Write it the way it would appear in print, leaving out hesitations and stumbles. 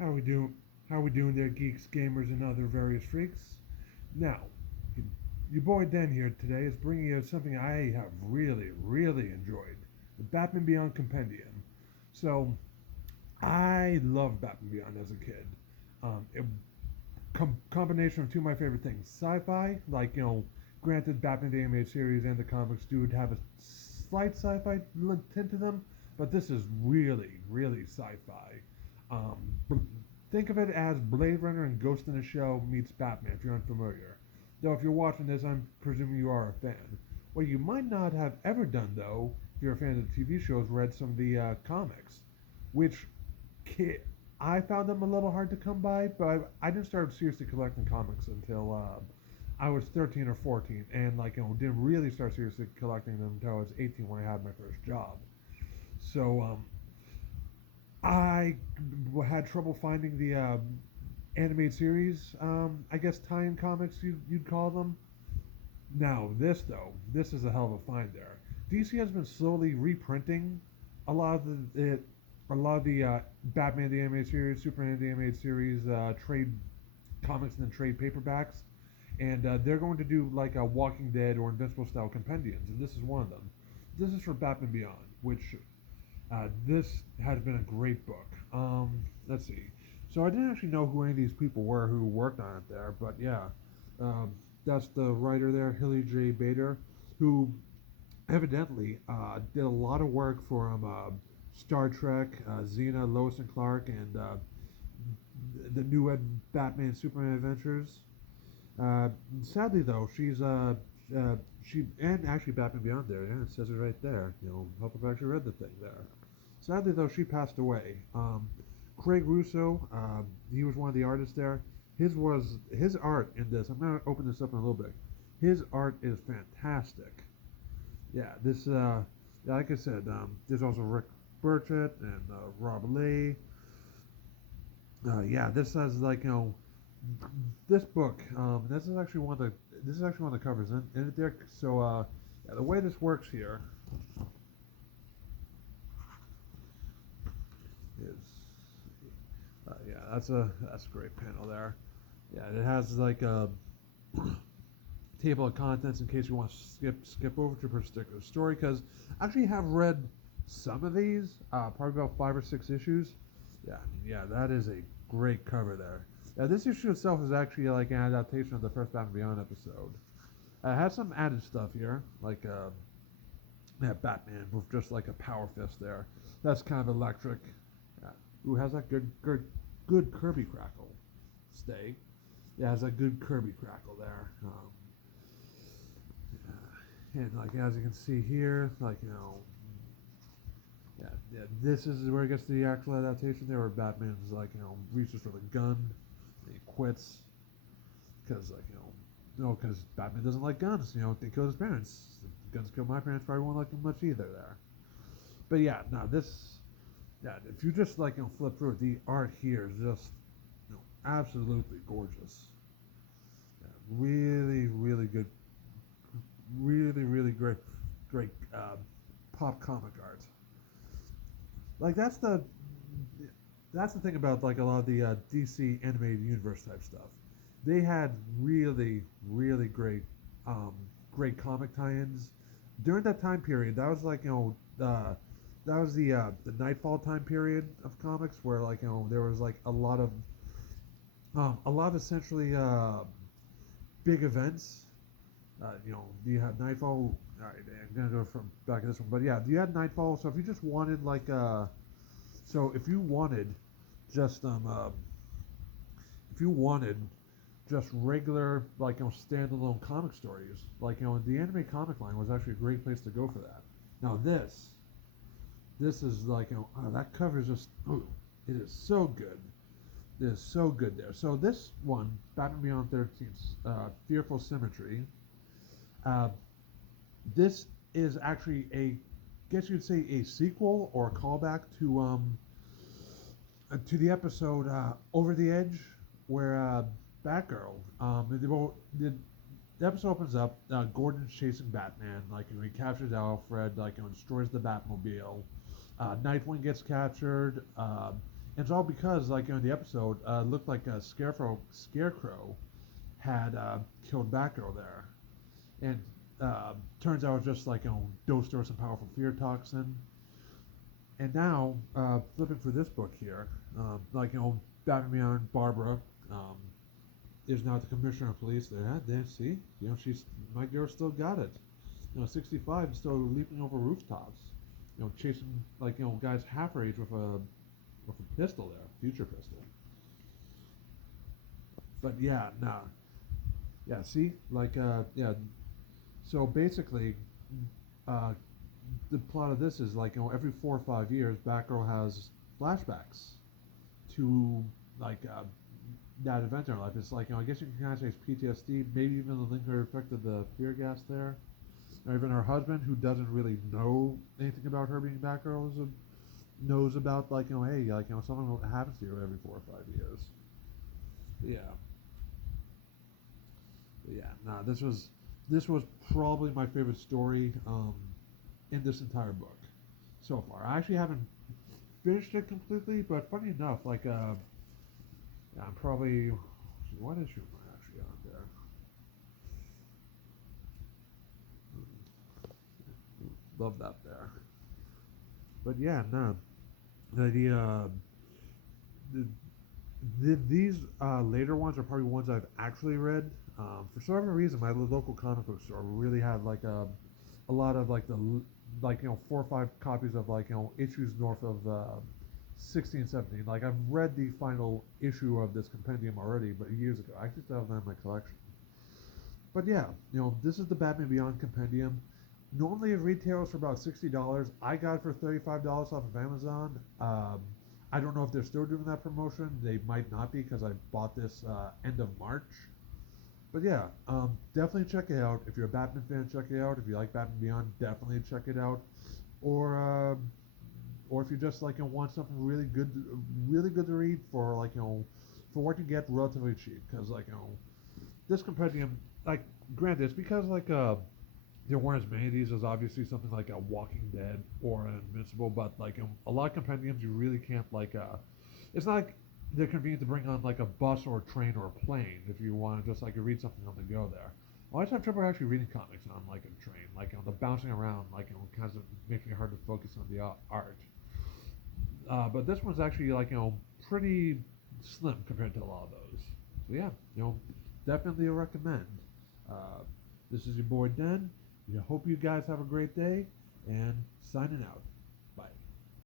How we doing? How we doing there, geeks, gamers, and other various freaks? Now, your boy Den here today is bringing you something I have really enjoyed: the Batman Beyond Compendium. So, I loved Batman Beyond as a kid. It combination of two of my favorite things: sci-fi, like granted, Batman the animated series and the comics do have a slight sci-fi tint to them, but this is really sci-fi. Think of it as Blade Runner and Ghost in the Shell meets Batman if you're unfamiliar. Though if you're watching this, I'm presuming you are a fan. What you might not have ever done, though, if you're a fan of the TV shows, read some of the comics, which ki- I found them a little hard to come by, but I didn't start seriously collecting comics until I was 13 or 14, and didn't really start seriously collecting them until I was 18 when I had my first job. So I had trouble finding the animated series, I guess tie-in comics you'd call them. Now this though, this is a hell of a find there. DC has been slowly reprinting a lot of the Batman the animated series, Superman the animated series, trade comics and then trade paperbacks, and they're going to do like a Walking Dead or Invincible style compendiums, and this is one of them. This is for Batman Beyond, which this has been a great book. Let's see. So I didn't actually know who any of these people were who worked on it there, but yeah, um, that's the writer there, Hilly J. Bader, who evidently did a lot of work for Star Trek, Xena, Lois and Clark, and the new Batman Superman adventures. Uh, Sadly, though, she and actually Batman Beyond there. Yeah, it says it right there. Hope I've actually read the thing there. Sadly, though, she passed away. Craig Russo, he was one of the artists there. His art in this. I'm gonna open this up in a little bit. His art is fantastic. Yeah, this. Yeah, like I said, there's also Rick Burchett and Rob Lee. Yeah, this has this book. This is actually one of the covers in it there. So yeah, the way this works here is yeah, that's a great panel there. Yeah, it has like a table of contents in case you want to skip over to a particular story. Because I actually have read some of these, probably about 5 or 6 issues. Yeah, I mean, yeah, that is a great cover there. Yeah, this issue itself is actually like an adaptation of the first Batman Beyond episode. I have some added stuff here, like yeah, Batman with just like a power fist there. That's kind of electric. Yeah. Ooh, has that good Kirby crackle. Stay. Yeah, has a good Kirby crackle there. And like as you can see here, yeah, this is where it gets to the actual adaptation there, where Batman is reaches for the gun, and he quits because because Batman doesn't like guns. They killed his parents. If guns killed my parents, probably won't like them much either there. But yeah, no, yeah, if you just flip through it, the art here is just absolutely gorgeous. Yeah, really good, really great pop comic art. Like that's the thing about like a lot of the DC animated universe type stuff. They had really um, great comic tie-ins during that time period. That was that was the Nightfall time period of comics where there was like a lot of essentially big events. You had Nightfall. All right, I'm gonna go from back to this one, but yeah, you had Nightfall. So if you just wanted so if you wanted just if you wanted just regular standalone comic stories, the anime comic line was actually a great place to go for that. Now this is that cover is just it is so good. It is so good there. So this one, Batman Beyond 13, Fearful Symmetry. Uh, this is actually guess you'd say a sequel or a callback to the episode Over the Edge, where Batgirl. The episode opens up. Gordon's chasing Batman. He captures Alfred. Destroys the Batmobile. Nightwing gets captured. And it's all because, like in the episode, it looked like a scarecrow had killed Batgirl there, and turns out it was just like dosed her with some powerful fear toxin. And now, flipping through this book here, like Batman Beyond Barbara um, is now the commissioner of police. There, see, she's my girl still got it. 65 and still leaping over rooftops. Chasing like guys half her age with a pistol there, future pistol. But yeah, nah, yeah. See, like yeah. So basically, uh, the plot of this is like every 4 or 5 years, Batgirl has flashbacks to like that event in her life. It's like I guess you can kind of say it's PTSD, maybe even the lingering effect of the fear gas there, or even her husband who doesn't really know anything about her being Batgirl knows about like hey like something happens to you every 4 or 5 years. Yeah, but yeah. Nah, this was probably my favorite story in this entire book so far. I actually haven't finished it completely, but funny enough, like yeah, I'm probably what issue am I actually on there? Love that there. But yeah, no, the these later ones are probably ones I've actually read. For some reason, my local comic book store really had like a lot of like the like 4 or 5 copies of like issues north of 16, 17. Like I've read the final issue of this compendium already, but years ago. I actually still have that in my collection. But yeah, this is the Batman Beyond compendium. Normally it retails for about $60. I got it for $35 off of Amazon. I don't know if they're still doing that promotion. They might not be because I bought this end of March. But yeah, definitely check it out. If you're a Batman fan, check it out. If you like Batman Beyond, definitely check it out. Or or if you just like want something really good to read for like for what you get relatively cheap. Because like this compendium, like granted, it's because like there weren't as many of these as obviously something like a Walking Dead or an Invincible, but like a lot of compendiums you really can't like. It's not like they're convenient to bring on like a bus or a train or a plane if you want to just like read something on the go there. I always have trouble actually reading comics on like a train, like the bouncing around, like kind of making it hard to focus on the art. But this one's actually like pretty slim compared to a lot of those. So yeah, definitely a recommend. Uh, this is your boy Den. I hope you guys have a great day, and signing out.